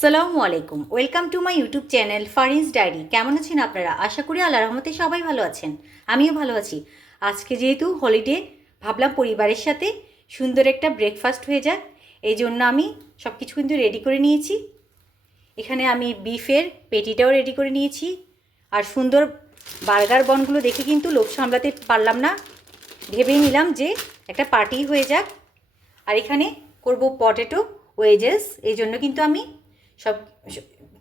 আসসালামু আলাইকুম, welcome to my YouTube channel Farin's diary. কেমন আছেন আপনারা? আশা করি আল্লাহর রহমতে সবাই ভালো আছেন। আমিও ভালো আছি। আজকে যেহেতু হলিডে, ভাবলাম পরিবারের সাথে সুন্দর একটা ব্রেকফাস্ট হয়ে যাক। এই জন্য আমি সব কিছু কিন্তু রেডি করে নিয়েছি। এখানে আমি বিফের পেটিটাও রেডি করে নিয়েছি। আর সুন্দর বার্গার বনগুলো দেখে কিন্তু লোভ সামলাতে পারলাম না, ভেবেই নিলাম যে একটা পার্টি হয়ে যাক। আর এখানে করব পটেটো ওয়েজেস, এই জন্য কিন্তু আমি সব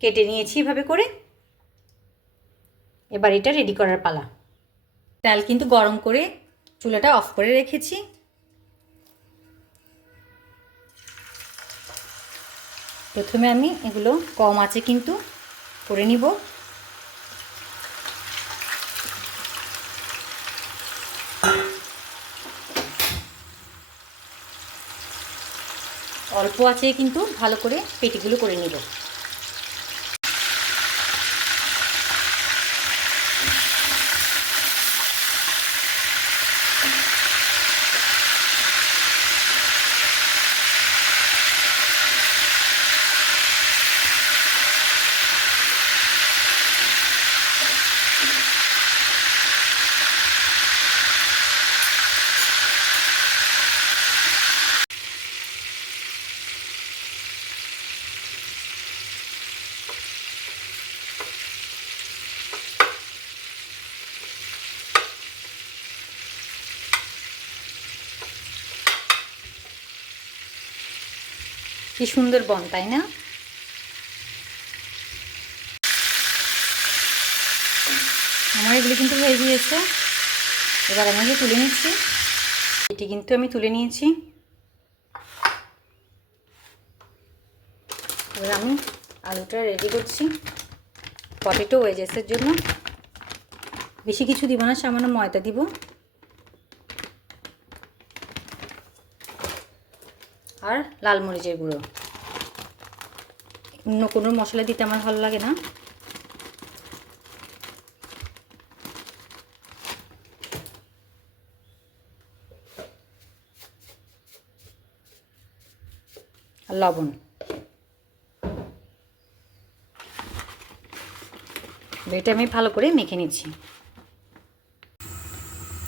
কেটে নিয়েছি এভাবে করে। এবার এটা রেডি করার পালা। তেল কিন্তু গরম করে চুলাটা অফ করে রেখেছি। প্রথমে আমি এগুলো কম আঁচে কিন্তু করে নিব। অল্প আঁচে কিন্তু ভালো করে পেটিগুলো করে নিব। কি সুন্দর বন, তাই না? আমার এগুলো কিন্তু হয়ে গিয়েছে। এবার আমি যে তুলে নিচ্ছি, এটি কিন্তু আমি তুলে নিয়েছি। এবার আমি আলুটা রেডি করছি পটেটো ওয়েজেসের জন্য। বেশি কিছু দিব না, সামান্য ময়দা দিব আর লাল মরিচের গুঁড়ো। অন্য কোনো মশলা দিতে আমার ভালো লাগে না। আর লবণ। এটা আমি ভালো করে মেখে নিচ্ছি।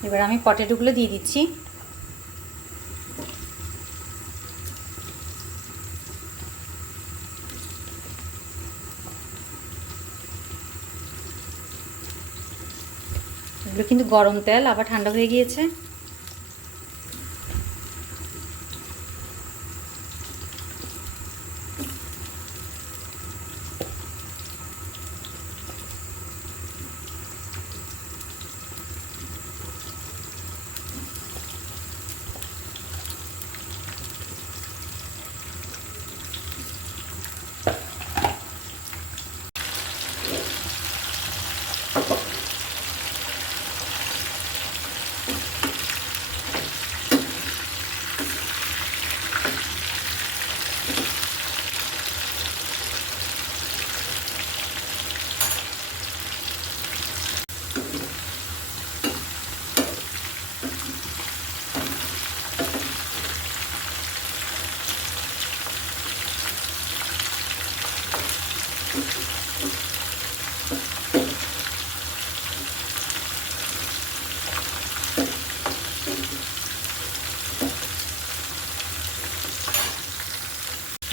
এবার আমি পটেটোগুলো দিয়ে দিচ্ছি। এগুলো কিন্তু গরম তেল, আবার ঠান্ডা হয়ে গিয়েছে।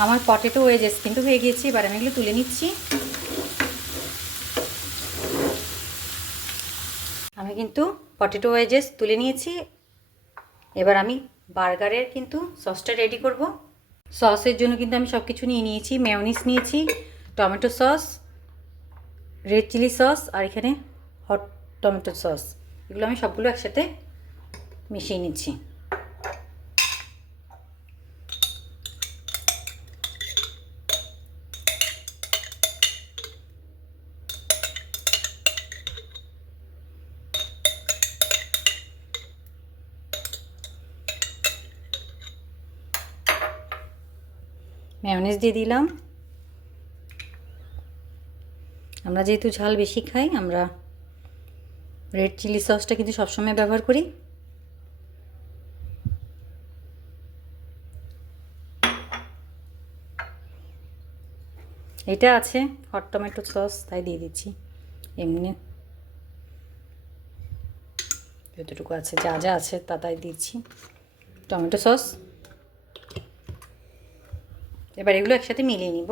আমার পটেটো ওয়েজেস কিন্তু হয়ে গিয়েছে। এবার আমি এগুলো তুলে নিচ্ছি। আমি কিন্তু পটেটো ওয়েজেস তুলে নিয়েছি। এবার আমি বার্গারের কিন্তু সসটা রেডি করব। সসের জন্য কিন্তু আমি সব কিছু নিয়ে নিয়েছি। মেয়োনিজ নিয়েছি, tomato sauce, red chilli sauce, আর এখানে হট টমেটো সস। এগুলো আমি সবগুলো একসাথে মিশিয়ে নিচ্ছি। মেয়োনিজ দিয়ে দিলাম। আমরা যেহেতু ঝাল বেশি খাই, আমরা রেড চিলি সসটা কিন্তু সবসময় ব্যবহার করি। এটা আছে হট টমেটো সস, তাই দিয়ে দিচ্ছি। এমনি যতটুকু আছে, যা যা আছে তাই দিচ্ছি টমেটো সস। এবার এগুলো একসাথে মিলিয়ে নিব।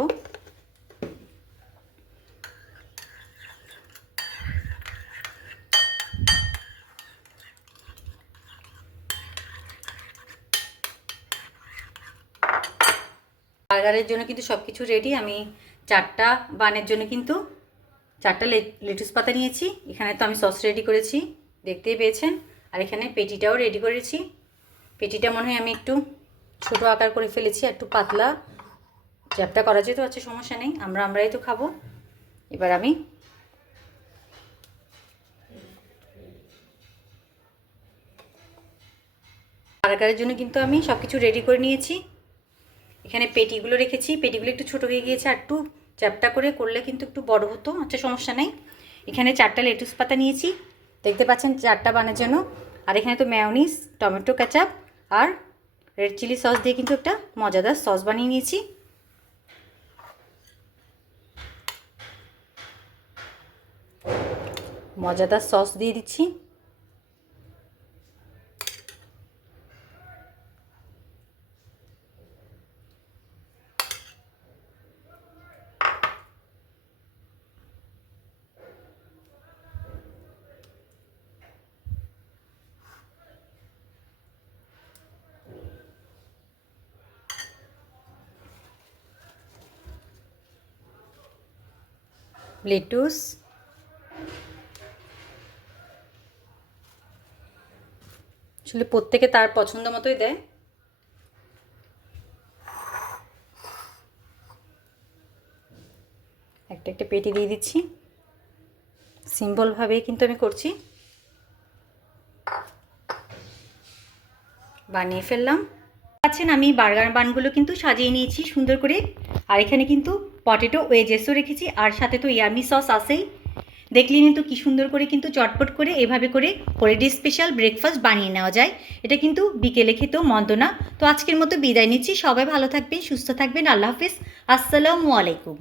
বার্গারের জন্য কিন্তু সব কিছু রেডি। আমি 4টা বানের জন্য কিন্তু 4টা লেটুস পাতা নিয়েছি। এখানে তো আমি সস রেডি করেছি, দেখতেই পেয়েছেন। আর এখানে পেটিটাও রেডি করেছি। পেটিটা মনে হয় আমি একটু ছোট আকার করে ফেলেছি, একটু পাতলা চ্যাপটা করা যেত, আছে সমস্যা নেই, আমরাই তো খাবো। এবার আমি বার্গারের জন্য কিন্তু আমি সব কিছু রেডি করে নিয়েছি। এখানে পেটিগুলো রেখেছি, পেটিগুলো একটু ছোটো হয়ে গিয়েছে, আর একটু চ্যাপটা করে করলে কিন্তু একটু বড় হতো, আচ্ছা সমস্যা নেই। এখানে 4টা লেটুস পাতা নিয়েছি, দেখতে পাচ্ছেন 4টা বানার জন্য। আর এখানে তো মেয়োনিজ, টমেটো কেচাপ আর রেড চিলি সস দিয়ে কিন্তু একটা মজাদার সস বানিয়ে নিয়েছি। মজাদার সস দিয়ে দিচ্ছি। লেটুস, আসলে প্রত্যেকে তার পছন্দ মতোই দেয়। একটা একটা পেটি দিয়ে দিচ্ছি, সিম্পলভাবেই কিন্তু আমি করছি। বানিয়ে ফেললাম। আছেন আমি বার্গার বানগুলো কিন্তু সাজিয়ে নিয়েছি সুন্দর করে। আর এখানে কিন্তু পটেটো ওয়েজেসও রেখেছি, আর সাথে তো ইয়ামি সস আছেই। দেখলেন তো কি সুন্দর করে কিন্তু চটপট করে এভাবে করে হলিডে স্পেশাল ব্রেকফাস্ট বানিয়ে নেওয়া যায়। এটা কিন্তু বিকেলে খেতেও মন্দ না। তো আজকের মতো বিদায় নিচ্ছি, সবাই ভালো থাকবেন, সুস্থ থাকবেন, আল্লাহ হাফিজ, আসসালামু আলাইকুম।